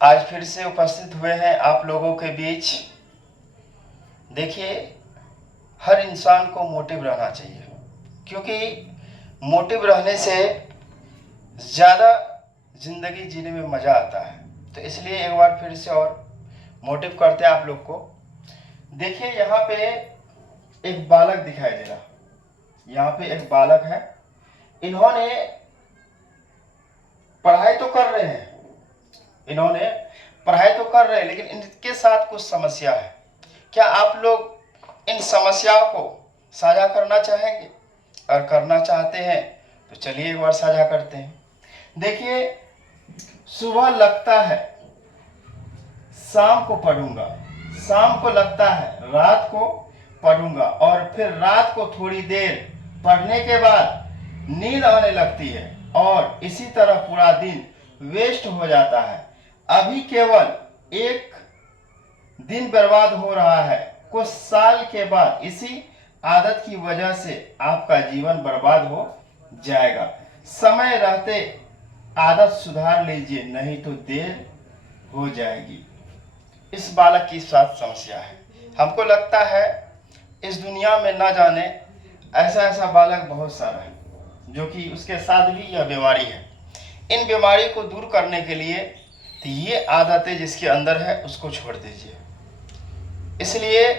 आज फिर से उपस्थित हुए हैं आप लोगों के बीच। देखिए, हर इंसान को मोटिव रहना चाहिए, क्योंकि मोटिव रहने से ज़्यादा ज़िंदगी जीने में मज़ा आता है। तो इसलिए एक बार फिर से और मोटिव करते हैं आप लोग को। देखिए, यहाँ पे एक बालक दिखाई दे रहा, यहाँ पे एक बालक है। इन्होंने पढ़ाई तो कर रहे हैं, लेकिन इनके साथ कुछ समस्या है। क्या आप लोग इन समस्याओं को साझा करना चाहेंगे? अगर करना चाहते हैं तो चलिए एक बार साझा करते हैं। देखिए, सुबह लगता है शाम को पढ़ूंगा, शाम को लगता है रात को पढ़ूंगा, और फिर रात को थोड़ी देर पढ़ने के बाद नींद आने लगती है, और इसी तरह पूरा दिन वेस्ट हो जाता है। अभी केवल एक दिन बर्बाद हो रहा है, कुछ साल के बाद इसी आदत की वजह से आपका जीवन बर्बाद हो जाएगा। समय रहते आदत सुधार लीजिए, नहीं तो देर हो जाएगी। इस बालक की साथ समस्या है। हमको लगता है इस दुनिया में ना जाने ऐसा बालक बहुत सारा है जो कि उसके साथ भी यह बीमारी है। इन बीमारी को दूर करने के लिए तो ये आदतें जिसके अंदर है उसको छोड़ दीजिए। इसलिए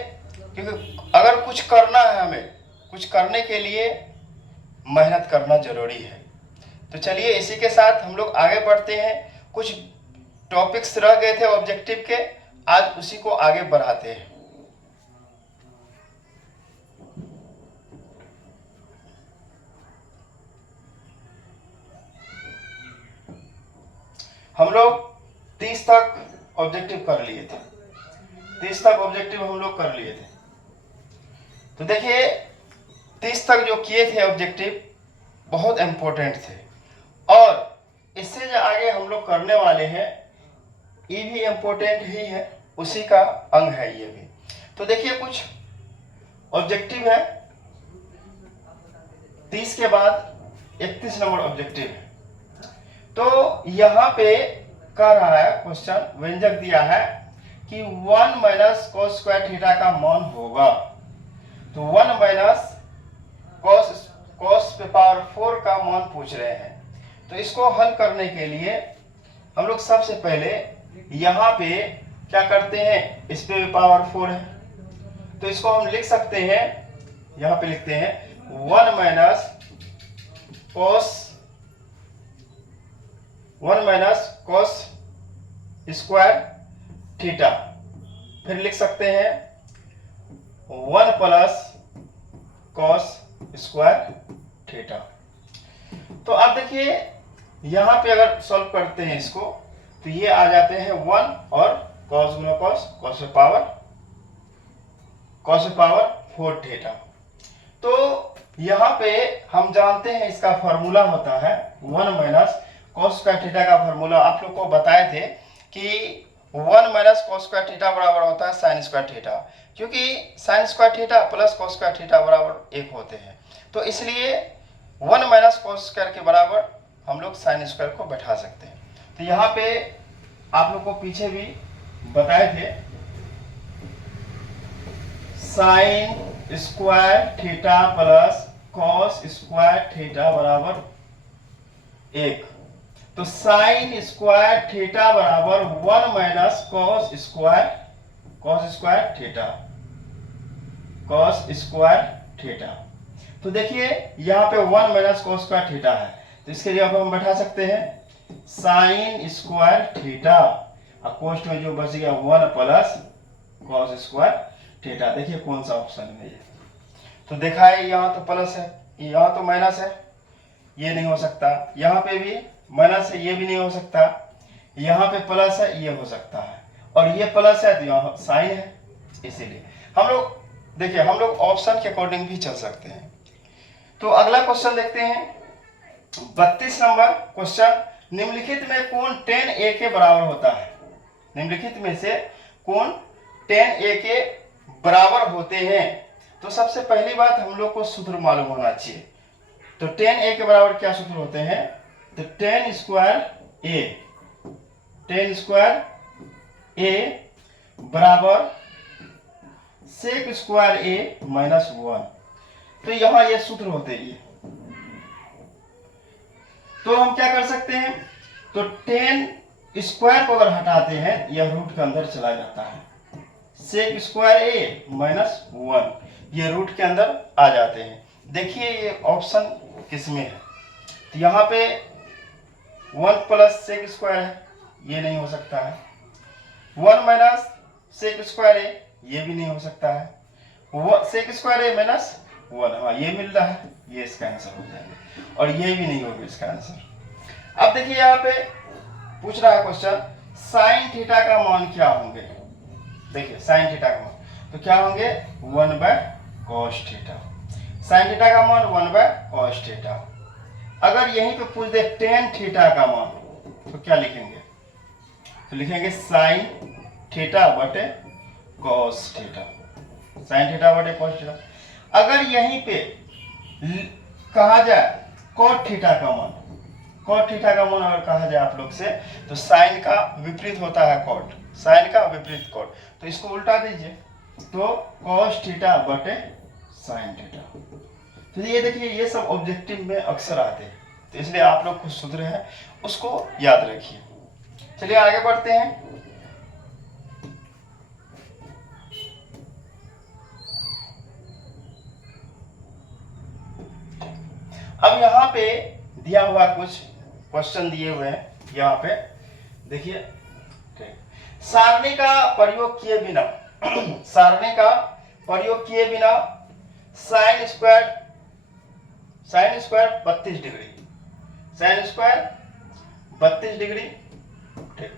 क्योंकि अगर कुछ करना है, हमें कुछ करने के लिए मेहनत करना जरूरी है। तो चलिए इसी के साथ हम लोग आगे बढ़ते हैं। कुछ टॉपिक्स रह गए थे ऑब्जेक्टिव के, आज उसी को आगे बढ़ाते हैं। हम लोग 30 तक ऑब्जेक्टिव कर लिए थे, 30 तक ऑब्जेक्टिव हम लोग कर लिए थे। तो देखिए, 30 तक जो किए थे ऑब्जेक्टिव बहुत इंपॉर्टेंट थे, और इससे जो आगे हम लोग करने वाले हैं ये भी इम्पोर्टेंट ही है, उसी का अंग है ये भी। तो देखिए, कुछ ऑब्जेक्टिव है 30 के बाद 31 नंबर ऑब्जेक्टिव है। तो यहाँ पे कह रहा है क्वेश्चन, व्यंजक दिया है कि 1 माइनस कॉस स्क्वायर थीटा का मान होगा। तो 1 माइनस कॉस पे पावर 4 का मान पूछ रहे हैं। तो इसको हल करने के लिए हम लोग सबसे पहले यहाँ पे क्या करते हैं, इस पे पावर 4 है तो इसको हम लिख सकते हैं, यहाँ पे लिखते हैं 1 माइनस कॉस स्क्वायर थीटा, फिर लिख सकते हैं 1 प्लस कॉस स्क्वायर थीटा। तो आप देखिए, यहाँ पे अगर सॉल्व करते हैं इसको तो ये आ जाते हैं 1 और कॉस गुना कॉस, कॉस पे पावर 4 थीटा। तो यहाँ पे हम जानते हैं इसका फॉर्मूला होता है 1 माइनस कॉस स्क्वायर थीटा का फॉर्मूला आप लोग को बताए थे कि 1 माइनस कॉस स्क्वायर थीटा बराबर होता है साइन स्क्वायर थीटा, क्योंकि sine square theta plus cos square theta बराबर 1 होते हैं। तो इसलिए 1 माइनस कॉस स्क्वायर के बराबर हम लोग साइन स्क्वायर को बैठा सकते हैं। तो यहाँ पे आप लोग को पीछे भी बताए थे sine square theta plus cos square theta बराबर 1। तो साइन स्क्वायर थीटा बराबर 1 माइनस कॉस स्क्वायर थीटा। तो देखिए, यहाँ पे 1 माइनस कॉस स्क्वायर थीटा है, तो इसके लिए हम बैठा सकते हैं साइन स्क्वायर थीटा, और कोष्ठ में जो बच गया 1 प्लस कॉस स्क्वायर थीटा। देखिए कौन सा ऑप्शन है ये। तो देखा है, यहाँ तो प्लस है, यहाँ तो माइनस है, ये नहीं हो सकता। यहाँ पे भी माइनस है, ये भी नहीं हो सकता। यहाँ पे प्लस है, ये हो सकता है, और ये प्लस है तो यहाँ साइन है। इसीलिए हम लोग देखिए, हम लोग ऑप्शन के अकॉर्डिंग भी चल सकते हैं। तो अगला क्वेश्चन देखते हैं, 32 नंबर क्वेश्चन, निम्नलिखित में कौन tan a के बराबर होता है? निम्नलिखित में से कौन tan a के बराबर होते हैं? तो सबसे पहली बात हम लोग को सूत्र मालूम होना चाहिए। तो tan a के बराबर क्या सूत्र होते हैं? तो tan टेन स्क्वायर ए बराबर सेक स्क्वायर ए माइनस 1। तो यहां ये सूत्र होते हैं। तो हम क्या कर सकते हैं, तो टेन स्क्वायर को अगर हटाते हैं यह रूट के अंदर चला जाता है, सेक स्क्वायर ए माइनस 1 ये रूट के अंदर आ जाते हैं। देखिए ये ऑप्शन किसमें है, तो यहाँ पे 1 प्लस सेक स्क्वायर है, ये नहीं हो सकता है। 1 माइनस सेक स्क्वायर ए ये भी नहीं हो सकता है। सेक स्क्वायर ए माइनस 1, हाँ ये मिल रहा है, ये इसका आंसर हो जाएगा। और ये भी नहीं होगा इसका आंसर। अब देखिए यहाँ पे पूछ रहा है क्वेश्चन, साइन थीटा का मान क्या होंगे। देखिए साइन थीटा का मान तो क्या होंगे 1/cos थीटा। साइन थीटा का मान 1/cos थीटा। अगर यहीं पे पूछ दे टेन थीटा का मान तो क्या लिखेंगे, तो लिखेंगे साइन थीटा बटे कॉस थीटा। साइन थीटा बटे कॉस थीटा। अगर यहीं पे कहा जाए कॉट थीटा का मान, कॉट थीटा का मान अगर कहा जाए आप लोग से, तो साइन का विपरीत होता है कॉट, साइन का विपरीत कॉट, तो इसको उल्टा दीजिए तो कॉस थीटा बटे साइन थीटा। तो ये देखिए ये सब ऑब्जेक्टिव में अक्सर आते हैं, तो इसलिए आप लोग कुछ सूत्र है उसको याद रखिए। चलिए आगे बढ़ते हैं। अब यहाँ पे दिया हुआ कुछ क्वेश्चन दिए हुए हैं, यहाँ पे देखिए सारणी का प्रयोग किए बिना सारणी का प्रयोग किए बिना sine square 32 degree, sine square 32 degree ठीक,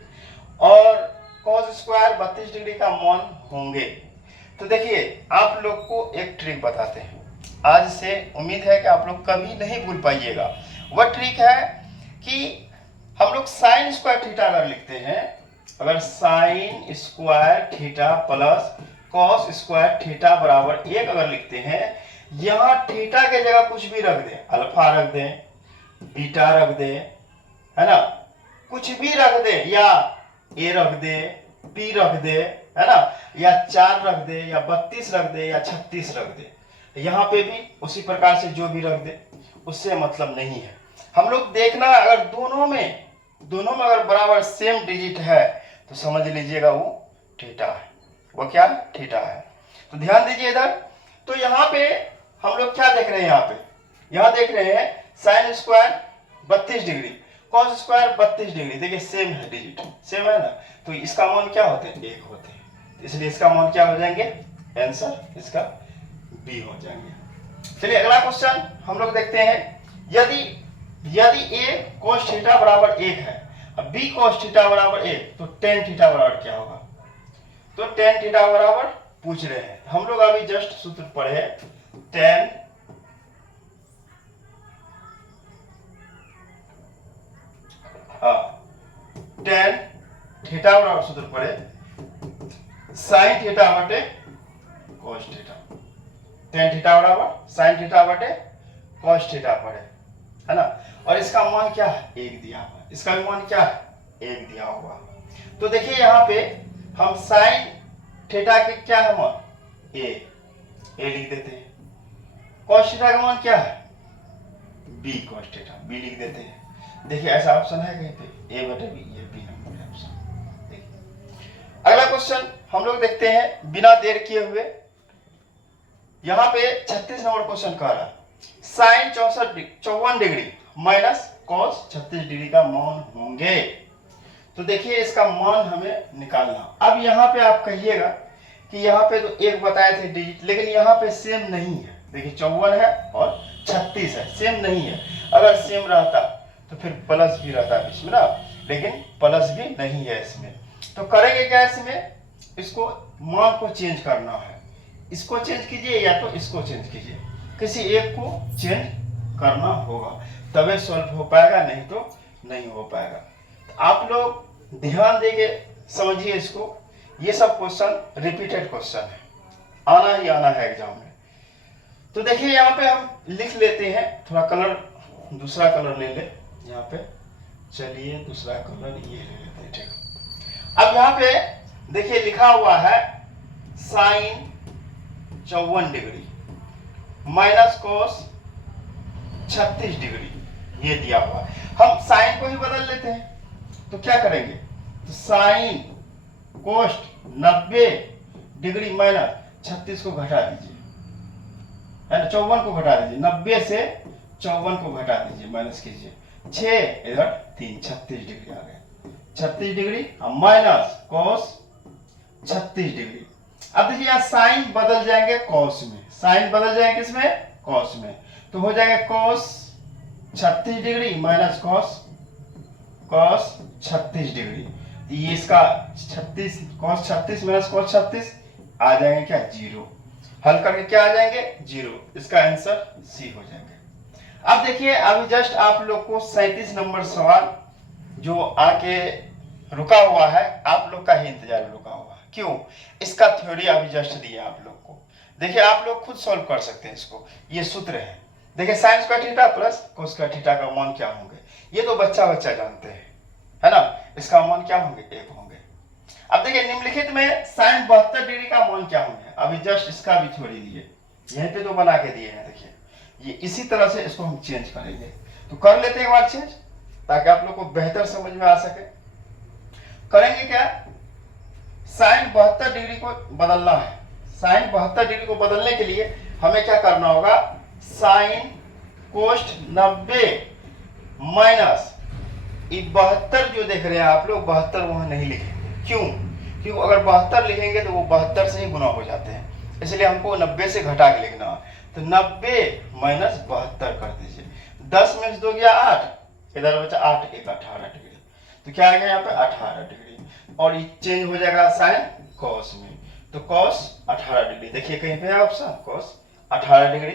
और कॉस स्क्वायर 32 डिग्री का मान होंगे। तो देखिए आप लोग को एक ट्रिक बताते हैं, आज से उम्मीद है कि आप लोग कभी नहीं भूल पाइएगा। वह ट्रिक है कि हम लोग साइन स्क्वायर थीटा अगर लिखते हैं, अगर sine square theta plus cos square theta बराबर 1 अगर लिखते हैं, यहाँ थीटा के जगह कुछ भी रख दें, अल्फा रख दें, बीटा रख दें, है ना, कुछ भी रख दे, या ए रख दे, पी रख दे, है ना, या 4 रख दे, या 32 रख दे, या 36 रख दे, यहाँ पे भी उसी प्रकार से जो भी रख दे, उससे मतलब नहीं है। हम लोग देखना अगर दोनों में अगर बराबर सेम डिजिट है तो समझ लीजिएगा वो थीटा है, वो क्या थीटा है। तो ध्यान दीजिए इधर, तो यहाँ पे हम लोग क्या देख रहे हैं, यहाँ देख रहे हैं sine square 32 degree, cos square 32 degree, देखिए सेम है, डिजिट सेम है ना, तो इसका मान क्या होते हैं 1 होते हैं, इसलिए इसका मान क्या हो जाएंगे, आंसर इसका बी हो जाएंगे। चलिए अगला क्वेश्चन हम लोग देखते हैं, यदि a cos थीटा बराबर 1 है, अब b cos थीटा बराबर 1, तो tan थीटा बराबर क्या होगा, तो tan थीटा बराबर पूछ रहे हैं। हम लोग अभी जस्ट सूत्र पढ़े tan tan थीटा बराबर सूत्र पढ़े sin थीटा बटे cos थीटा, tan थीटा बराबर sin थीटा बटे cos थीटा पढ़े, है ना, और इसका मान क्या है 1 दिया हुआ है, इसका भी मान क्या है 1 दिया हुआ है। तो देखिए यहाँ पे हम sin थीटा के क्या है मान a लिख देते हैं, cos थीटा का मान क्या है b cos थीटा b लिख देते हैं। देखिए ऐसा ऑप्शन है कहीं पे a बटे b, ये b नंबर है ऑप्शन। देखिए अगला क्वेश्चन हम लोग देखते हैं बिना देर किए हुए, यहाँ पे 36 नंबर क्वेश्चन कह रहा है sine 54 degree minus cos 36 degree का मान होंगे। तो देखिए इसका मान हमें निकालना। अब यहाँ पे आप कहिएगा कि यहाँ पे तो 1 बताए थे डिजिट, लेकिन यहाँ पे सेम नहीं है, देखिए 54 है और 36 है, सेम नहीं है। अगर सेम रहता तो फिर प्लस भी रहता है बीच में ना, लेकिन प्लस भी नहीं है इसमें। तो करेंगे क्या, इसमें इसको मान को चेंज करना है, इसको चेंज कीजिए या तो इसको चेंज कीजिए, किसी एक को चेंज करना होगा तभी सॉल्व हो पाएगा, नहीं तो नहीं हो पाएगा। तो आप लोग ध्यान देके समझिए इसको, ये सब क्वेश्चन रिपीटेड क्वेश्चन है, आना ही आना है एग्जाम में। तो देखिए यहाँ पे हम लिख लेते हैं, थोड़ा कलर दूसरा कलर ले ले यहाँ पे, चलिए दूसरा कलर ये ले लेते हैं, ठीक। अब यहाँ पे देखिए लिखा हुआ है sine 54 degree minus cos 36 degree, ये दिया हुआ है। हम साइन को ही बदल लेते हैं, तो क्या करेंगे, तो साइन कोस्ट 90 डिग्री माइनस 36 को घटा दीजिए, है ना, 54 को घटा दीजिए, 90 से 54 को घटा दीजिए, माइनस कीजिए, 6 इधर 3 36 डिग्री आ गए, 36 डिग्री माइनस कोस 36 डिग्री। अब देखिए यहाँ साइन बदल जाएंगे कॉस में, साइन बदल जाएंगे किसमें, कॉस में, तो हो जाएगा cos 36 degree minus cos 36 degree. तो ये इसका 36 कॉस 36 माइनस कॉस 36 आ जाएंगे क्या, 0। हल करके क्या आ जाएंगे, 0। इसका आंसर सी हो जाएंगे। अब देखिए अभी जस्ट आप लोग को 37 नंबर सवाल जो आके रुका हुआ है, आप लोग का ही इंतजार रुका हुआ है। क्यों, इसका थ्योरी अभी जस्ट दिया आप लोग को। देखिए आप लोग खुद सॉल्व कर सकते हैं इसको, ये सूत्र है। देखिए sine square theta plus cos square theta का मान क्या होंगे, ये तो बच्चा जानते हैं, है ना। इसका मान क्या होंगे, 1 होंगे। अब देखिए निम्नलिखित में साइन 72 डिग्री का मान क्या होंगे, अभी जस्ट इसका भी थ्योरी दिए, यहीं पे तो बना के दिए हैं। देखिए ये इसी तरह से इसको हम चेंज करेंगे, तो कर लेते हैं एक बार चेंज, ताकि आप लोग को बेहतर समझ में आ सके। करेंगे क्या, साइन 72 डिग्री को बदलना है। साइन 72 डिग्री को बदलने के लिए हमें क्या करना होगा, साइन कोस्ट 90 माइनस 72 जो देख रहे हैं आप लोग, 72 वहां नहीं लिखेंगे। क्यों, क्योंकि अगर 72 लिखेंगे तो वो 72 से ही गुना हो जाते हैं, इसलिए हमको 90 से घटा के लिखना है। तो 90 माइनस 72 कर दीजिए, 10 में 2 गया 8, इधर बचा 8 1 18 डिग्री, तो क्या आ गया यहाँ पे 18 डिग्री, और ये चेंज हो जाएगा साइन कॉस में, तो कॉस 18 डिग्री। देखिए कहीं पे ऑप्शन कॉस 18 डिग्री,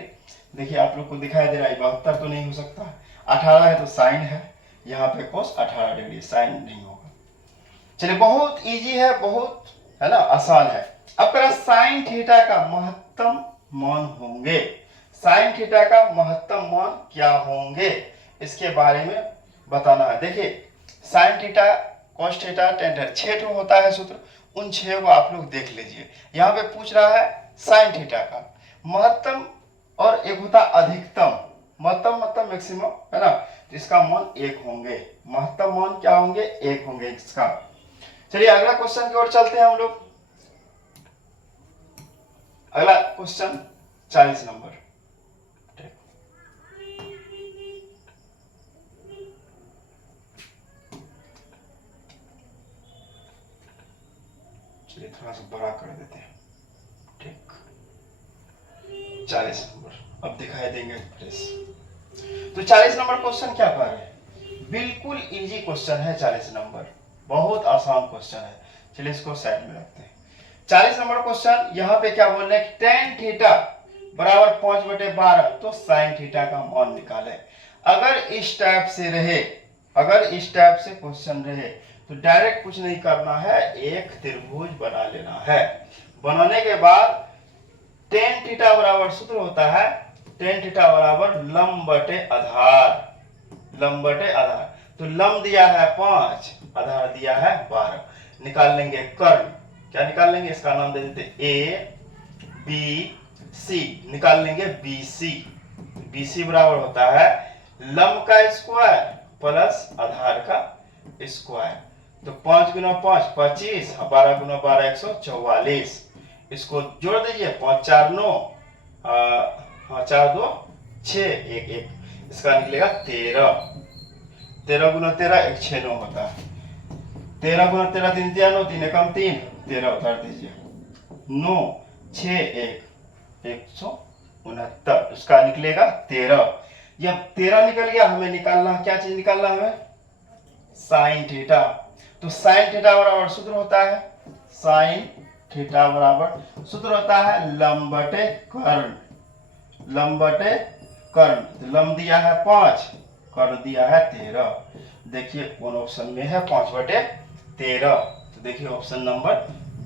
देखिए आप लोग को दिखाई दे रहा है, 72 तो नहीं हो सकता, 18 है तो साइन है, यहाँ पे कॉस 18 डिग्री, साइन नहीं होगा। चलिए बहुत इजी है, बहुत है ना, आसान है। अब करा साइन थीटा का महत्तम मान होंगे, साइन थीटा का महत्तम मान क्या होंगे, इसके बारे में बताना है। देखिए sine theta cos theta tan theta 6 ठो होता है सूत्र, उन 6 को आप लोग देख लीजिए। यहाँ पे पूछ रहा है साइन थीटा का महत्तम और एक होता अधिकतम, महत्तम मतलब मैक्सिमम, है ना, तो इसका मान 1 होंगे, महत्तम मान क्या होंगे, 1 होंगे इसका। चलिए अगला क्वेश्चन की ओर चलते हैं हम लोग। अगला क्वेश्चन 40 नंबर, चलिए थोड़ा सा बड़ा कर देते हैं, ठीक। 40 नंबर अब दिखाई देंगे प्लीज। तो 40 नंबर क्वेश्चन क्या कर रहे हैं, बिल्कुल इजी क्वेश्चन है 40 नंबर, बहुत आसान क्वेश्चन है। चलिए इसको साइड में रखते हैं। 40 नंबर क्वेश्चन यहाँ पे क्या बोल रहे हैं, टेन थीटा बराबर 5/12, तो साइन थीटा का मान निकाले। अगर इस टाइप से रहे, अगर इस टाइप से क्वेश्चन रहे, तो डायरेक्ट कुछ नहीं करना है, एक त्रिभुज बना लेना है। बनाने के बाद टेन थीटा बराबर सूत्र होता है, टेन थीटा बराबर लंब बटे आधार, लंब बटे आधार। तो लंब दिया है 5, आधार दिया है 12, निकाल लेंगे कर्ण, क्या निकाल लेंगे, इसका नाम दे देते ए बी सी, निकाल लेंगे बी सी। बी सी बराबर होता है लंब का स्क्वायर प्लस आधार का स्क्वायर, तो 5 गुना 5 25, 12 गुना 12 144, इसको जोड़ दीजिए, 5 4 9, 4 2 6 1 1, इसका निकलेगा 13, 13 गुना 13 1 6 9 होता है, 13 गुना 13 3 3 9 3 एकम 3, 13 उतार दीजिए, 9 6 1 169, उसका निकलेगा 13। जब 13 निकल गया, हमें निकालना क्या चीज निकालना है, साइन थीटा। तो साइन थीटा बराबर सूत्र होता है, साइन थीटा बराबर सूत्र होता है लंब बटे कर्ण, लंब बटे कर्ण। तो लंब दिया है 5, कर्ण दिया है 13, देखिए कौन ऑप्शन में है, 5/13, तो देखिए ऑप्शन नंबर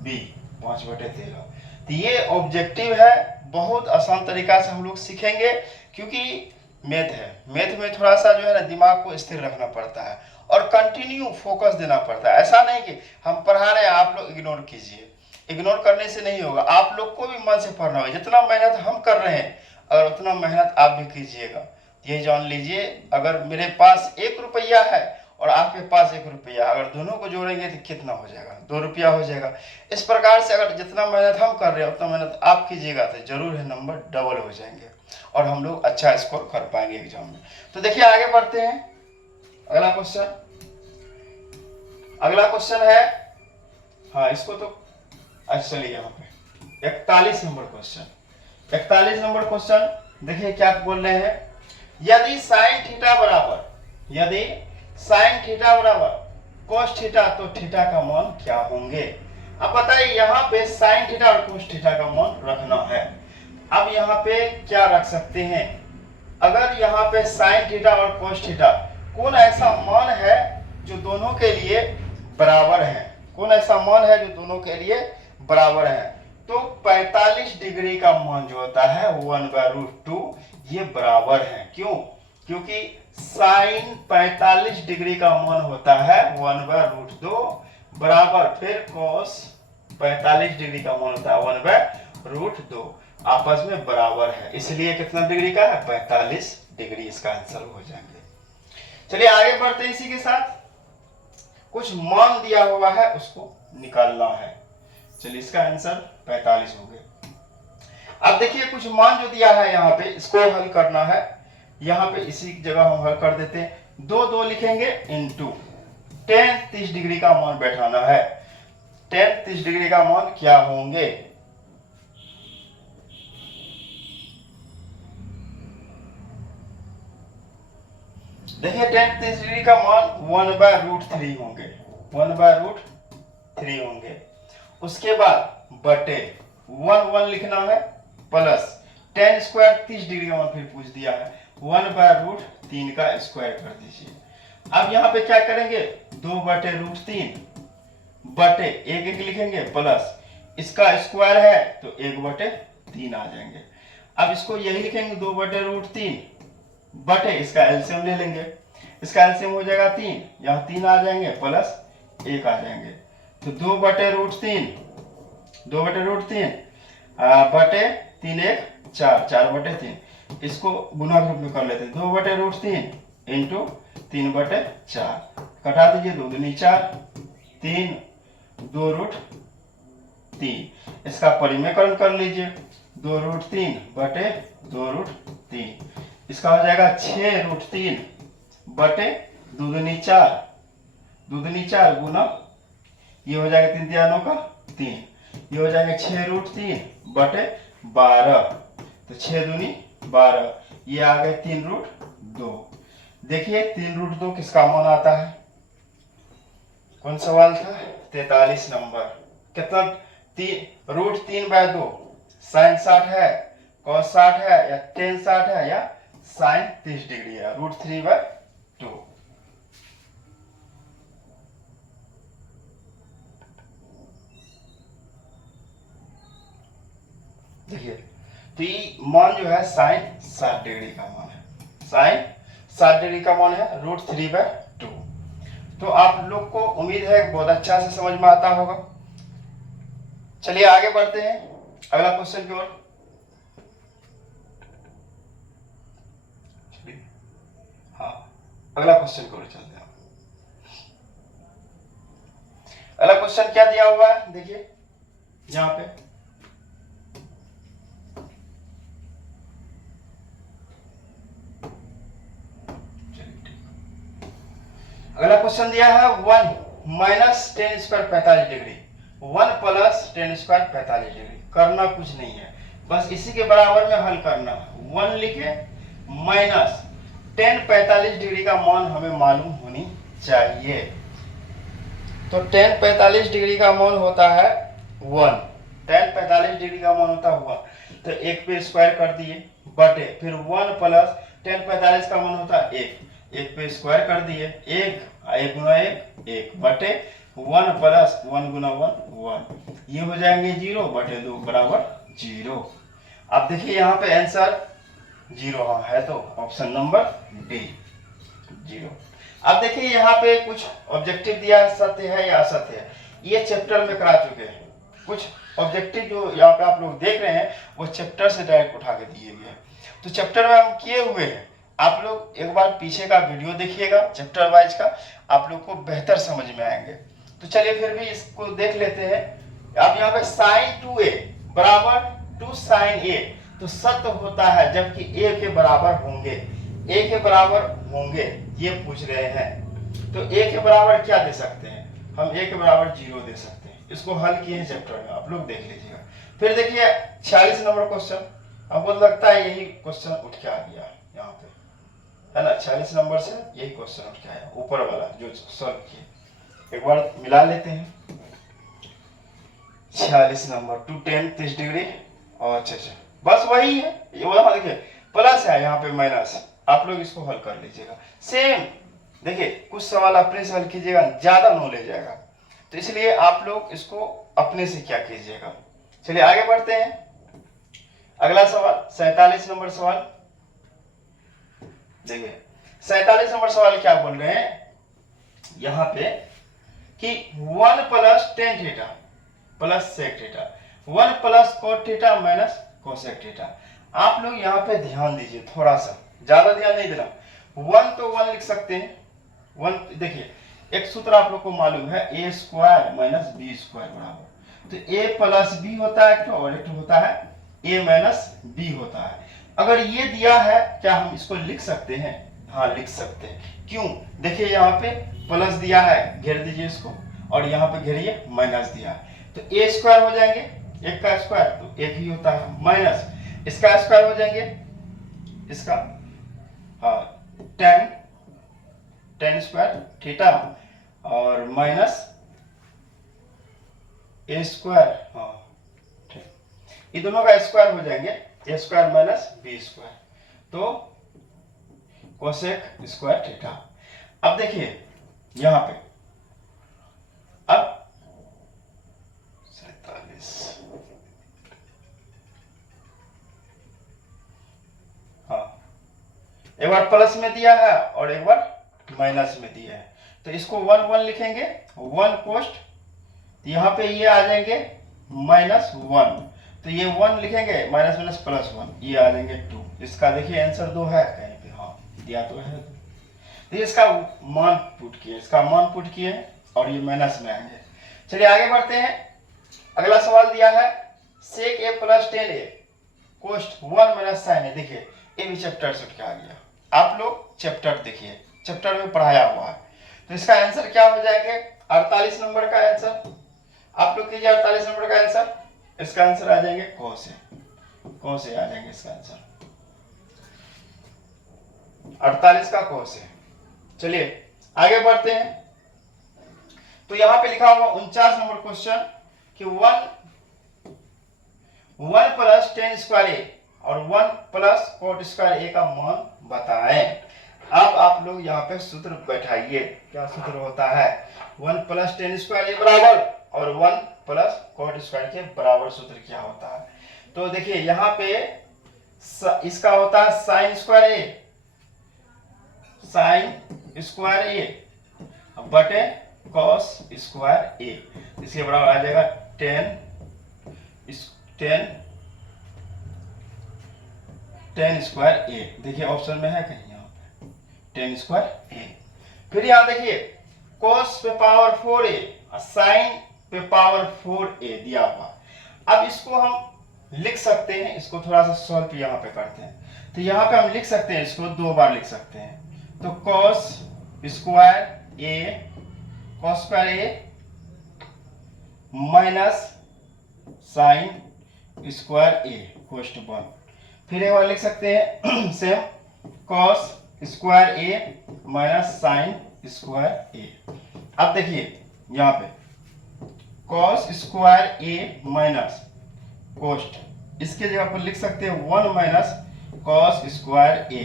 बी 5/13। तो ये ऑब्जेक्टिव है, बहुत आसान तरीका से हम लोग सीखेंगे, क्योंकि मैथ है, मैथ में थोड़ा सा जो है ना दिमाग को स्थिर रखना पड़ता है, और कंटिन्यू फोकस देना पड़ता है। ऐसा नहीं कि हम पढ़ा रहे हैं आप लोग इग्नोर कीजिए, इग्नोर करने से नहीं होगा, आप लोग को भी मन से पढ़ना होगा। जितना मेहनत हम कर रहे हैं और उतना मेहनत आप भी कीजिएगा। ये जान लीजिए, अगर मेरे पास 1 रुपया है और आपके पास 1 रुपया, अगर दोनों को जोड़ेंगे तो कितना हो जाएगा, 2 रुपया हो जाएगा। इस प्रकार से अगर जितना मेहनत हम कर रहे हैं उतना मेहनत आप कीजिएगा तो जरूर है नंबर डबल हो जाएंगे और हम लोग अच्छा स्कोर कर पाएंगे एग्जाम में। तो देखिए आगे बढ़ते हैं, अगला क्वेश्चन। अगला क्वेश्चन है, हाँ इसको तो अच्छा चलिए यहाँ पे 41 नंबर क्वेश्चन। 41 नंबर क्वेश्चन देखिए क्या बोल रहे हैं, यदि साइन थीटा बराबर, यदि साइन थीटा बराबर कोस थीटा तो थीटा का मान क्या होंगे। अब बताइए यहाँ पे साइन थीटा और कोस थीटा का मान रखना है। अब यहाँ पे क्या रख सकते हैं, अगर यहाँ पे साइन थीटा और कोस थीटा, कौन ऐसा मान है जो दोनों के लिए बराबर है, कौन ऐसा मान है जो दोनों के लिए बराबर है। तो 45 डिग्री का मान जो होता है 1/√2 ये बराबर है। क्यों, क्योंकि साइन 45 डिग्री का मान होता है 1/√2 बराबर, फिर कोस 45 डिग्री का मान होता है 1/√2, आपस में बराबर है, इसलिए कितना डिग्री का है 45 डिग्री, इसका आंसर हो जाएंगे। चलिए आगे बढ़ते हैं, इसी के साथ कुछ मान दिया हुआ है उसको निकालना है। चलिए इसका आंसर 45 हो गया। अब देखिए कुछ मान जो दिया है यहाँ पे, इसको हल करना है। यहाँ पे इसी जगह हम हल कर देते हैं, 2 लिखेंगे इनटू tan 30 डिग्री का मान बैठाना है। tan 30 डिग्री का मान क्या होंगे, देखिए tan 30 डिग्री का मान 1/√3 होंगे, 1/√3 होंगे। उसके बाद बटे 1 लिखना है, प्लस tan स्क्वायर 30 डिग्री का मान फिर पूछ दिया है, 1/√3 का स्क्वायर कर दीजिए। अब यहाँ पे क्या करेंगे, 2/√3 बटे 1 लिखेंगे, प्लस इसका स्क्वायर है तो 1/3 आ जाएंगे। अब इसको यही लिखेंगे 2/√3 बटे इसका एलसीएम ले लेंगे, इसका एलसीएम हो जाएगा 3, यहाँ 3 आ जाएंगे प्लस 1 आ जाएंगे, तो 2/√3 बटे 3 1 4, 4/3, इसको गुना ग्रुप में कर लेते हैं, 2/√3 इंटू 3/4, कटा दीजिए, 2 दूनी 4, 3 2√3, इसका परिमेयकरण कर लीजिए, 2√3 बटे 2√3, इसका हो जाएगा 6√3 बटे 2 दूनी 4 गुना, ये हो जाएगा 3 3 का 3, ये हो जाएगा 6√3 बटे 12, तो 6 दूनी 12, ये आ गए 3√2। देखिए 3√2 किसका मान आता है, कौन सवाल था, 43 नंबर। कितना, √3/2, साइन 60 है, कॉस 60 है, या टेन 60 है, या साइन 30 डिग्री है, √3/2। देखिए तो ये मान जो है साइन 60 डिग्री का मान है, साइन 60 डिग्री का मान है √3/2। तो आप लोग को उम्मीद है बहुत अच्छा से समझ में आता होगा। चलिए आगे बढ़ते हैं अगला क्वेश्चन की ओर। हाँ अगला क्वेश्चन की ओर चलते हैं। अगला क्वेश्चन क्या दिया हुआ है, देखिए यहाँ पे अगला क्वेश्चन दिया है 1 minus ten square 45 degree, 1 plus ten square 45 degree. करना कुछ नहीं है, बस इसी के बराबर में हल करना है। 1 लिखे माइनस टेन 45 डिग्री का मान हमें मालूम होनी चाहिए, तो टेन 45 डिग्री का मान होता है 1, टेन 45 डिग्री का मान होता है 1, तो 1 पे स्क्वायर कर दिए बटे फिर 1 प्लस टेन 45 का मान होता है 1, 1 पे स्क्वायर कर दिए, 1 गुना 1 बटे 1 प्लस 1 गुना 1, ये हो जाएंगे 0 बटे 2 बराबर 0। अब देखिए यहाँ पे आंसर 0 है, तो ऑप्शन नंबर डी 0। अब देखिए यहाँ पे कुछ ऑब्जेक्टिव दिया है, सत्य है या असत्य है, ये चैप्टर में करा चुके हैं। कुछ ऑब्जेक्टिव जो यहाँ पे आप लोग देख रहे हैं वो चैप्टर से डायरेक्ट उठा के दिए गए हैं, तो चैप्टर में हम किए हुए हैं। आप लोग एक बार पीछे का वीडियो देखिएगा चैप्टर वाइज का, आप लोग को बेहतर समझ में आएंगे। तो चलिए फिर भी इसको देख लेते हैं। अब यहाँ पे साइन 2a बराबर 2 साइन a, तो सत्य होता है जबकि a के बराबर होंगे, a के बराबर होंगे ये पूछ रहे हैं। तो a के बराबर क्या दे सकते हैं हम, a के बराबर 0 दे सकते हैं। इसको हल किए हैं चैप्टर में, आप लोग देख लीजिएगा। फिर देखिए 46 नंबर क्वेश्चन, हमको लगता है यही क्वेश्चन उठ के आ गया यहाँ पे, है ना। 46 नंबर से यही क्वेश्चन उठ के आया, ऊपर वाला जो सॉल्व किए। एक बार मिला लेते हैं। 46 नंबर 2 10 30 डिग्री, और अच्छा बस वही है, ये वहां देखिए प्लस है, यहाँ पे माइनस। आप लोग इसको हल कर लीजिएगा सेम। देखिए कुछ सवाल अपने से हल कीजिएगा, ज्यादा नॉलेज आएगा, तो इसलिए आप लोग इसको अपने से क्या कीजिएगा। चलिए आगे बढ़ते हैं। अगला सवाल 47 नंबर सवाल देखिए। 47 नंबर सवाल क्या बोल रहे हैं यहाँ पे कि 1 plus ten theta plus sec theta 1 plus cot theta minus cosec theta. आप लोग यहाँ पे ध्यान दीजिए, थोड़ा सा ज्यादा ध्यान नहीं देना। 1 तो 1 लिख सकते हैं, 1 देखिए एक सूत्र आप लोग को मालूम है, ए स्क्वायर माइनस बी स्क्वायर बराबर, तो ए प्लस बी होता है और एक होता है ए माइनस बी होता है। अगर ये दिया है क्या हम इसको लिख सकते हैं, हाँ लिख सकते हैं। क्यों, देखिए यहाँ पे प्लस दिया है, घेर दीजिए इसको, और यहाँ पे घेरिए माइनस दिया है, तो ए स्क्वायर हो जाएंगे, एक का स्क्वायर तो एक ही होता है, माइनस इसका स्क्वायर हो जाएंगे, इसका हाँ टेन स्क्वायर थीटा, और माइनस ए स्क्वायर, हाँ ठीक, ये दोनों का स्क्वायर हो जाएंगे, ए स्क्वायर माइनस बी स्क्वायर, तो कोसेक स्क्वायर थीटा। अब देखिए यहां पे, अब 47 हाँ एक बार प्लस में दिया है और एक बार माइनस में दिया है, तो इसको 1 1 लिखेंगे, 1 कोस्ट, यहाँ पे ये आ जाएंगे माइनस 1, तो ये 1 लिखेंगे, माइनस माइनस प्लस 1, ये आ जाएंगे 2। इसका देखिए आंसर 2 है कहीं पे, हाँ दिया तो है, तो इसका मान पुट किए, इसका मान पुट किए और ये माइनस में आएंगे। चलिए आगे बढ़ते हैं। अगला सवाल दिया है सेक ए plus ten a cost 1 minus sign ए। देखिए ये भी चैप्टर से उठ के आ गया, आप लोग चैप्टर देखिए, चैप्टर में पढ़ाया हुआ है, तो इसका आंसर क्या हो जाएगा, 48 नंबर का आंसर आप लोग कीजिए। 48 नंबर का आंसर, इसका आंसर आ जाएंगे कोस ए आ जाएंगे इसका आंसर, 48 का कोस ए। चलिए आगे बढ़ते हैं। तो यहां पे लिखा हुआ 49 नंबर क्वेश्चन कि 1 प्लस टेन स्क्वायर ए और 1 प्लस कोट स्क्वायर ए का मान बताएं। अब आप लोग यहाँ पे सूत्र बैठाइए, क्या सूत्र होता है, 1 प्लस टेन स्क्वायर ए बराबर और 1 प्लस कोट स्क्वायर के बराबर सूत्र क्या होता है। तो देखिए यहाँ पे इसका होता है साइन स्क्वायर ए बटे कॉस स्क्वायर ए, इसके बराबर आ जाएगा टेन स्क्वायर ए। देखिए ऑप्शन में है कहीं, यहाँ पे 10 स्क्वायर ए। फिर यहाँ देखिए कॉस पे पावर 4a और साइन पे पावर 4a दिया हुआ। अब इसको हम लिख सकते हैं, इसको थोड़ा सा सॉल्व यहाँ पे करते हैं, तो यहाँ पे हम लिख सकते हैं, इसको 2 बार लिख सकते हैं। तो कॉस स्क्वायर ए माइनस साइन स्क्वायर ए कोष्ट 1। फिर एक बार लिख सकते हैं सेम कॉस स्क्वायर ए माइनस साइन स्क्वायर ए। अब देखिए यहाँ पे कॉस स्क्वायर ए माइनस कोष्ट, इसके जगह पर लिख सकते हैं 1 माइनस कॉस स्क्वायर ए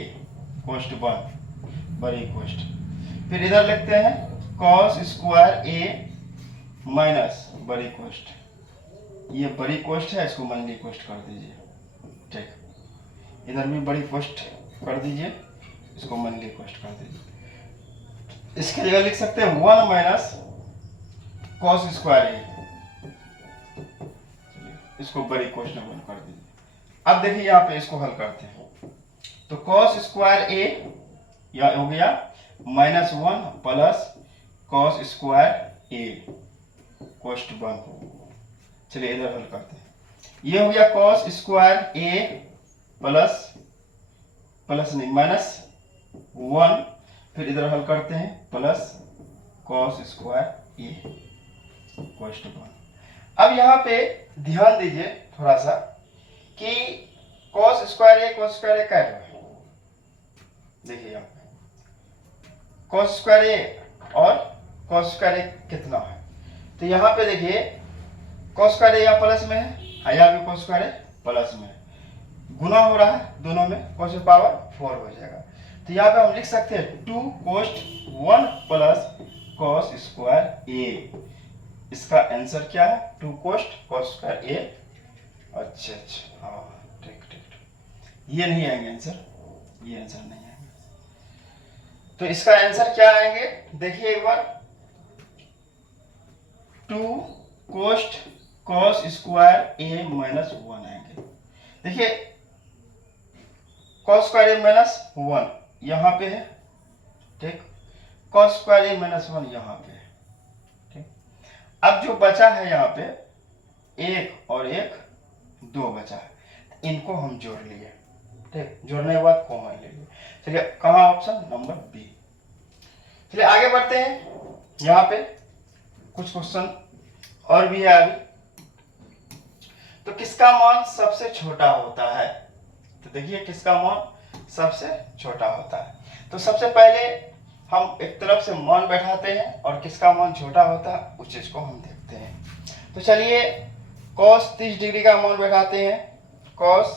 कोष्ट 1 बड़ी कोष्ट। फिर इधर लिखते हैं कॉस स्क्वायर ए माइनस बड़ी कोष्ट, ये बड़ी कोष्ट है, इसको मंडली कोष्ट कर दीजिए, ठीक। इधर भी बड़ी कोष्ट कर दीजिए, इसको मंडली कोष्ट कर दीजिए। इसके जगह लिख सकते हैं 1 माइनस कॉस स्क्वायर ए। इसको बड़ी क्वेश्चन वन कर दीजिए। अब देखिए यहाँ पे इसको हल करते हैं। तो कॉस स्क्वायर ए या हो गया -1 प्लस कॉस स्क्वायर ए कोष्ट 1। चलिए इधर हल करते हैं। ये हो गया कॉस स्क्वायर ए प्लस नहीं -1, फिर इधर हल करते हैं प्लस कॉस स्क्वायर ए कोष्ट 1। अब यहाँ पे ध्यान दीजिए थोड़ा सा कि cos स्क्वायर ए क्या है। देखिए यहाँ पे cos स्क्वायर ए और cos स्क्वायर ए कितना है। तो यहाँ पे देखिए cos स्क्वायर ए यहाँ प्लस में है, यहाँ भी cos स्क्वायर ए प्लस में है, गुना हो रहा है दोनों में, cos की पावर 4 हो जाएगा। तो यहाँ पे हम लिख सकते हैं 2 कोष्ट 1 प्लस cos स्क्वायर ए। इसका आंसर क्या है 2 कोष्ट cos स्क्वायर ए। अच्छा हाँ ठीक, ये नहीं आएंगे आंसर, ये आंसर नहीं आएंगे। तो इसका आंसर क्या आएंगे देखिए एक बार, 2 कोष्ट cos स्क्वायर ए -1 आएंगे। देखिए cos स्क्वायर ए -1 यहाँ पे है, ठीक, cos स्क्वायर ए -1 यहाँ पे है, ठीक। अब जो बचा है यहाँ पे 1 और 1 2 बचा है, इनको हम जोड़ लिए, ठीक, जोड़ने के बाद कॉमन ले लिए। चलिए कहाँ ऑप्शन नंबर बी। चलिए आगे बढ़ते हैं। यहाँ पे कुछ क्वेश्चन और भी है अभी। तो किसका मान सबसे छोटा होता है। तो देखिए किसका मान सबसे छोटा होता है। तो सबसे पहले हम एक तरफ से मान बैठाते हैं और किसका मान छोटा होता है उस चीज को हम देखते हैं। तो चलिए cos 30 डिग्री का मान बैठाते हैं। cos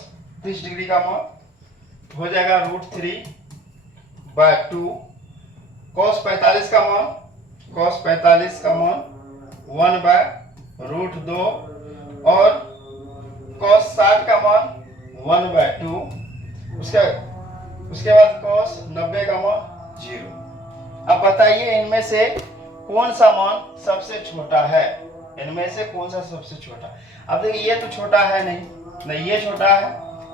30 डिग्री का मान हो जाएगा √3/2। cos 45 का मान 1/√2 और cos 60 का मान 1/2। उसके बाद cos 90 का मान 0। अब बताइए इनमें से कौन सा मान सबसे छोटा है। इनमें से कौन सा सबसे छोटा। अब देखिए ये तो छोटा है नहीं, ये छोटा है,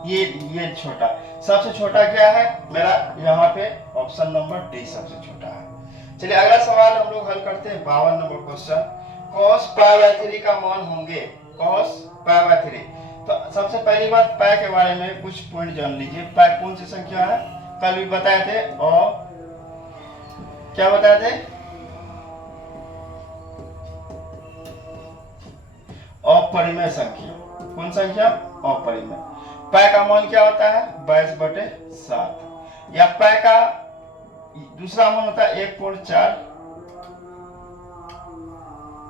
ये छोटा। सबसे छोटा क्या है मेरा, यहाँ पे ऑप्शन नंबर डी सबसे छोटा है। चलिए अगला सवाल हम लोग हल करते हैं। 52 नंबर क्वेश्चन। cos π/3 का मान होंगे cos π/3। तो सबसे पहली बात पाई के बारे में कुछ पॉइंट जान लीजिए। पाई कौन सी संख्या है, कल भी बताए थे। और क्या बताए थे, अपरिमेय संख्या। कौन संख्या, अपरिमेय। पाई का मान क्या होता है 22/7। या पाई का दूसरा मान होता है 1.4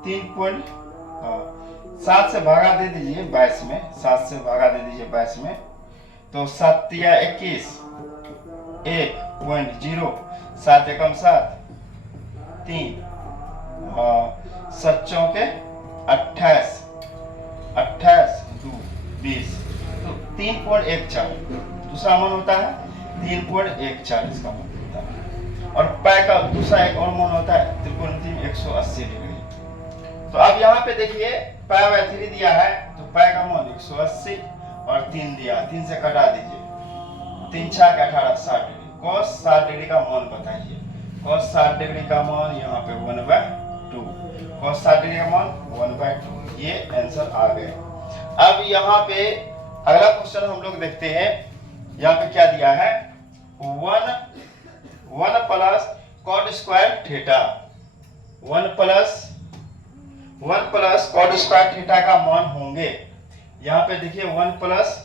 3.7 से भागा दे दीजिए 22 में, 7 से भागा दे दीजिए 22 में, तो 7 या 21 1.0, 7 एकम 7 3 7 चौके 28 2 20, तो 3.14 दूसरा मान होता है 3.14 इसका मान होता है। और पाई का दूसरा एक और मान होता है त्रिकोणमिति 180 डिग्री। तो अब यहाँ पे देखिए π/3 दिया है, तो पाई का मान 180 और 3 दिया, 3 से कटा दीजिए, 3 6 18 60 डिग्री। cos 60 डिग्री का मान बताइए। cos 60 डिग्री का मान यहाँ पे 1/2। cos 60 डिग्री का मान 1/2। ये आंसर आ गए। अब यहाँ पे अगला क्वेश्चन हम लोग देखते हैं। यहाँ पे क्या दिया है 1 plus cot square theta. 1 plus cot square theta का मान होंगे। यहाँ पे देखिए 1 प्लस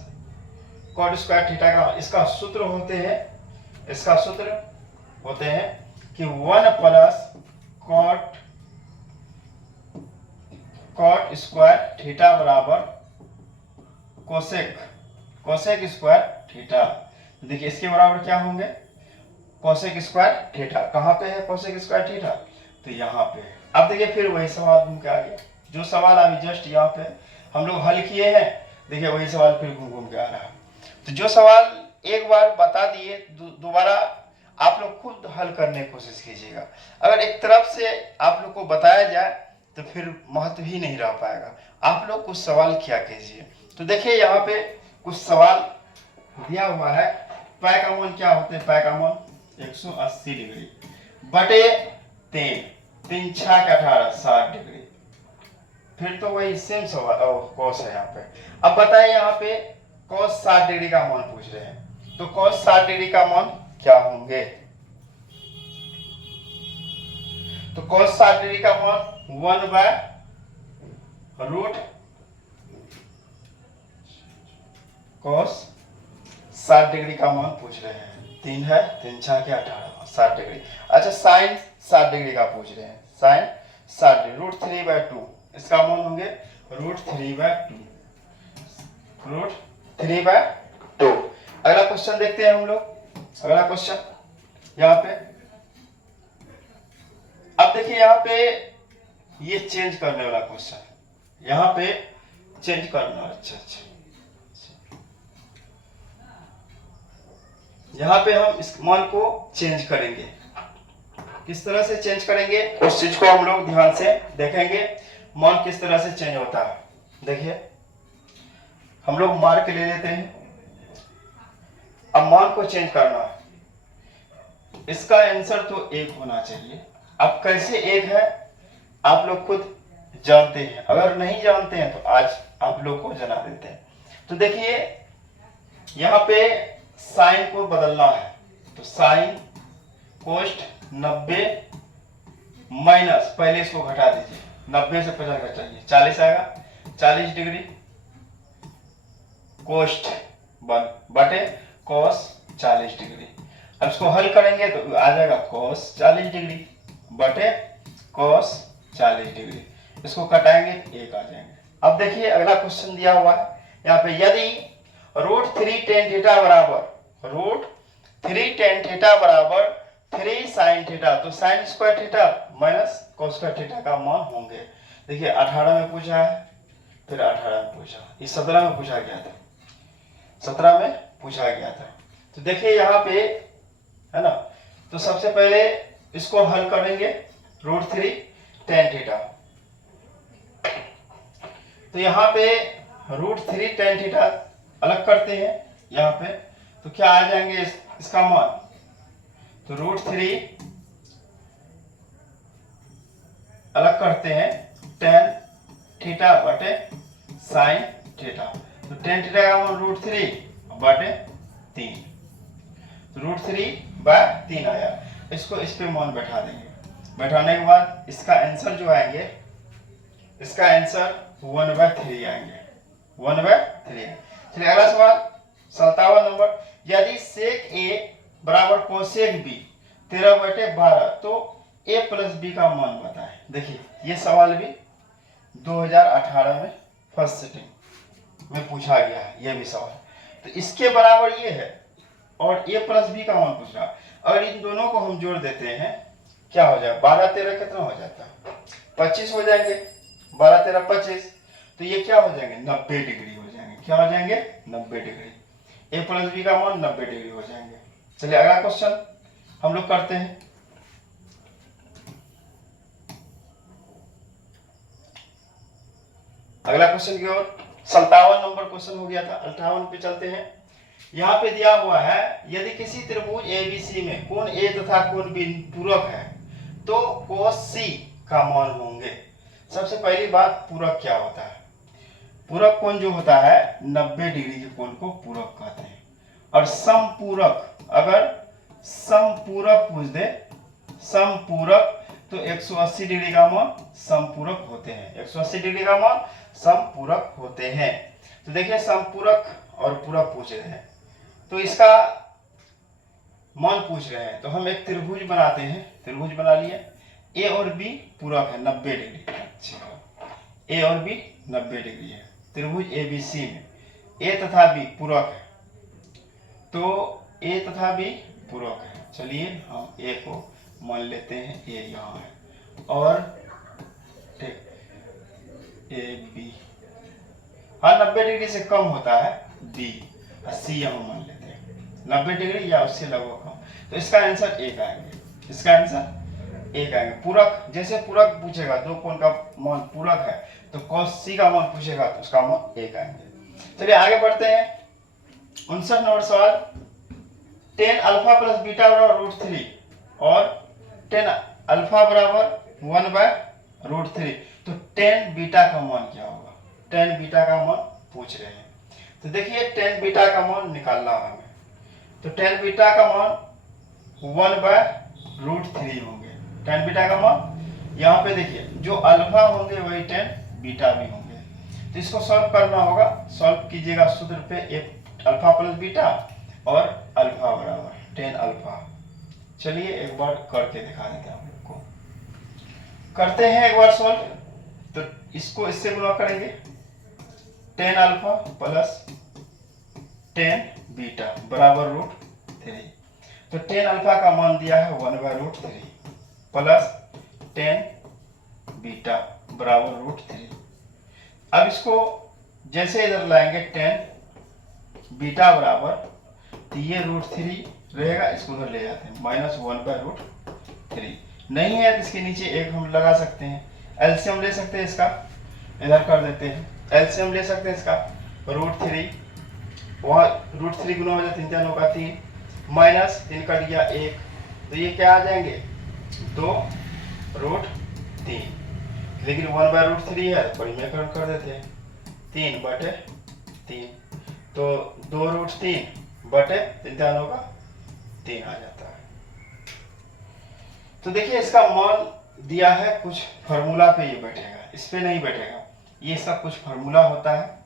cot स्क्वायर थीटा का, इसका सूत्र होते हैं कि 1 प्लस cot स्क्वायर थीटा बराबर कोसेक स्क्वायर थीटा। देखिए इसके बराबर क्या होंगे कोसेक स्क्वायर थीटा। कहाँ पे है कोसेक स्क्वायर थीटा, तो यहाँ पे है। अब देखिए फिर वही सवाल घूम के आ गया, जो सवाल अभी जस्ट यहाँ पे हम लोग हल किए हैं, देखिए वही सवाल फिर घूम के आ रहा है। तो जो सवाल एक बार बता दिए दोबारा आप लोग खुद हल करने की कोशिश कीजिएगा। अगर एक तरफ से आप लोग को बताया जाए तो फिर महत्व ही नहीं रह पाएगा। आप लोग कुछ सवाल किया कीजिए। तो देखिए यहाँ पे कुछ सवाल दिया हुआ है। पाई का मान क्या होते हैं? पाई का मान 180 डिग्री बटे 3, 3 6 के 18 60 डिग्री। फिर तो वही सेम सवाल कॉस है यहाँ पे। अब बताइए यहाँ पे कॉस 60 डिग्री का मान पूछ रहे हैं, तो कॉस 60 डिग्री का मान क्या होंगे? तो कॉस 60 डिग्री का मान 1/रूट कॉस 60 डिग्री का मान पूछ रहे हैं। 3 है, 3 6 के 18 60 डिग्री। अच्छा साइन 60 डिग्री का पूछ रहे हैं। साइन 60 डिग्री √3/2 इसका मान होंगे √3/2 √3/2। अगला क्वेश्चन देखते हैं हम लोग। अगला क्वेश्चन यहाँ पे, अब देखिए यहाँ पे ये चेंज करने वाला क्वेश्चन, यहाँ पे चेंज करना। अच्छा यहाँ पे हम इस मान को चेंज करेंगे। किस तरह से चेंज करेंगे उस चीज को हम लोग ध्यान से देखेंगे। मान किस तरह से चेंज होता है देखिए, हम लोग मार्क ले लेते हैं। अब मान को चेंज करना है, इसका आंसर तो 1 होना चाहिए। अब कैसे 1 है आप लोग खुद जानते हैं, अगर नहीं जानते हैं तो आज आप लोग को जना देते हैं। तो देखिए यहाँ पे साइन को बदलना है, तो साइन कोस्ट 90 माइनस, पहले इसको घटा दीजिए, 90 से 50 घटाइए 40 आएगा, 40 डिग्री कोस्ट 1 बटे कॉस 40 डिग्री। अब इसको हल करेंगे तो आ जाएगा कॉस 40 डिग्री बटे कॉस 40 डिग्री। इसको कटाएंगे 1 आ जाएंगे। अब देखिए अगला क्वेश्चन दिया हुआ है यहाँ पे, यदि √3 tan थीटा बराबर √3 tan थीटा बराबर 3 sin थीटा, तो sin square theta minus cos square theta का मान होंगे। देखिए 18 में पूछा है, फिर 18 में पूछा, ये 17 में पूछा गया था, 17 में पूछा गया था। तो देखिए यहाँ पे है ना, तो सबसे पहले इसको हल करेंगे √3 tan थीटा। तो यहाँ पे √3 tan थीटा अलग करते हैं यहाँ पे, तो क्या आ जाएंगे इसका मान, तो √3 अलग करते हैं tan थीटा बटे sin थीटा, तो tan थीटा का मान √3 बटे 3, तो √3/3 आया। इसको इस पे मान बैठा देंगे। बैठाने के बाद इसका आंसर जो आएंगे, इसका आंसर 1/3 आएंगे, 1/3। चलिए अगला सवाल 57 नंबर, यदि sec a बराबर cosec b 13/12, तो a + b का मान बताएं। देखिए ये सवाल भी 2018 में फर्स्ट सिटिंग में पूछा गया है, ये भी सवाल। तो इसके बराबर ये है और a + b का मान पूछ रहा है। अगर इन दोनों को हम जोड़ देते हैं क्या हो जाए, 12 13 कितना हो जाता है, 25 हो जाएंगे, 12 13 25। तो ये क्या हो जाएंगे, 90 डिग्री हो जाएंगे। क्या हो जाएंगे, 90 डिग्री। a + b का मान 90 डिग्री हो जाएंगे। चलिए अगला क्वेश्चन हम लोग करते हैं। अगला क्वेश्चन की ओर 57 नंबर क्वेश्चन हो गया था, 58 पे चलते हैं। यहाँ पे दिया हुआ है, यदि किसी त्रिभुज ABC में कोण A तथा कोण B पूरक है तो cos C का मान होंगे। सबसे पहली बात, पूरक क्या होता है? पूरक कोण जो होता है 90 डिग्री के कोण को पूरक कहते हैं। और समपूरक, अगर समपूरक पूछ दे, समपूरक तो 180 डिग्री का मान समपूरक होते हैं, 180 डिग्री का मान समपूरक होते हैं। तो देखिए समपूरक और पूरक पूछ रहे हैं, तो इसका मान पूछ रहे हैं, तो हम एक त्रिभुज बनाते हैं। त्रिभुज बना लिए, ए और बी पूरक है 90 डिग्री। अच्छा, ए और बी 90 डिग्री है। त्रिभुज ABC में ए तथा बी पूरक है, तो ए तथा बी पूरक है। चलिए हम ए को मान लेते हैं, ए यहाँ है और ठीक ए बी, हाँ 90 डिग्री से कम होता है बी, सी यहाँ मान लेते हैं 90 डिग्री या उससे लगभग कम। तो इसका आंसर 1 आएंगे, इसका आंसर 1 आएंगे। पूरक, जैसे पूरक पूछेगा दो कोण का मान पूरक है तो cos c का मान पूछेगा तो उसका मान 1 आएंगे। चलिए आगे बढ़ते हैं। 59 नंबर सवाल, tan अल्फा प्लस बीटा बराबर √3 और tan अल्फा बराबर 1/√3, तो tan बीटा का मान क्या होगा? tan बीटा का मान पूछ रहे हैं। तो देखिए tan बीटा का मान निकालना है हमें, तो tan बीटा का मान 1/√3 होंगे। tan बीटा का मान यहाँ पे देखिए जो अल्फा होंगे वही tan बीटा भी होंगे। तो इसको सॉल्व करना होगा, सॉल्व कीजिएगा सूत्र पे, एक अल्फा प्लस बीटा और अल्फा बराबर tan अल्फा। चलिए एक बार करके दिखा देते हैं हम लोग को, करते हैं एक बार सॉल्व। तो इसको इससे गुणा करेंगे, tan alpha plus tan beta बराबर √3। तो tan अल्फा का मान दिया है 1/√3 प्लस tan बीटा बराबर √3। अब इसको जैसे इधर लाएंगे tan बीटा बराबर, तो ये √3 रहेगा, इसको उधर ले जाते हैं -1/√3। नहीं है तो इसके नीचे एक हम लगा सकते हैं, एलसीएम ले सकते हैं इसका, इधर कर देते हैं, एलसीएम ले सकते हैं इसका, √3 वहाँ √3 गुना हो जाए 3 का 3 माइनस 3 कट गया 1, तो ये क्या आ जाएंगे 2√3, लेकिन 1/√3 है तो परिमेय कर देते हैं 3/3, तो 2√3/3 का 3 आ जाता है। तो देखिए इसका मान दिया है, कुछ फार्मूला पे ये बैठेगा, इस पे नहीं बैठेगा, ये सब कुछ फार्मूला होता है।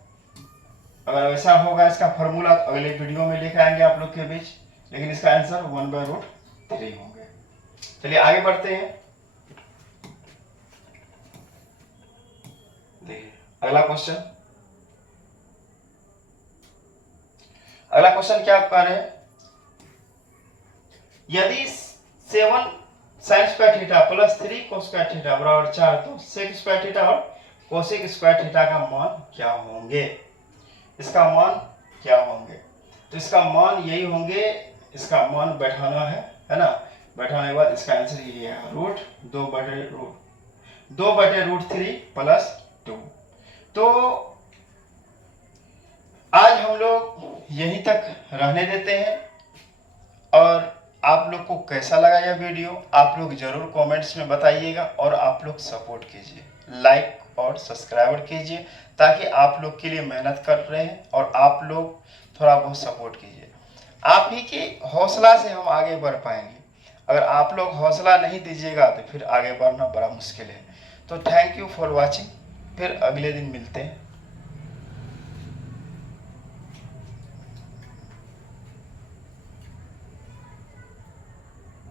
अगर वैसा होगा इसका फार्मूला तो अगले वीडियो में लेकर आएंगे आप लोग के बीच, लेकिन इसका आंसर 1/√3 होंगे। चलिए आगे बढ़ते हैं। देखिए अगला क्वेश्चन, अगला क्वेश्चन क्या कह रहे हैं, यदि 7 sin square theta plus 3 cos square theta बराबर 4, तो sec स्क्वायर थीटा और cosec स्क्वायर थीटा का मान क्या होंगे? इसका मान क्या होंगे? तो इसका मान यही होंगे, इसका मान बैठाना है ना, बैठाने के बाद इसका आंसर ये है √2/√3 प्लस 2। तो आज हम लोग यहीं तक रहने देते हैं, और आप लोग को कैसा लगा यह वीडियो आप लोग जरूर कमेंट्स में बताइएगा, और आप लोग सपोर्ट कीजिए, लाइक और सब्सक्राइब कीजिए, ताकि आप लोग के लिए मेहनत कर रहे हैं और आप लोग थोड़ा बहुत सपोर्ट कीजिए। आप ही के हौसला से हम आगे बढ़ पाएंगे, अगर आप लोग हौसला नहीं दीजिएगा तो फिर आगे बढ़ना बड़ा मुश्किल है। तो थैंक यू फॉर वॉचिंग, फिर अगले दिन मिलते हैं।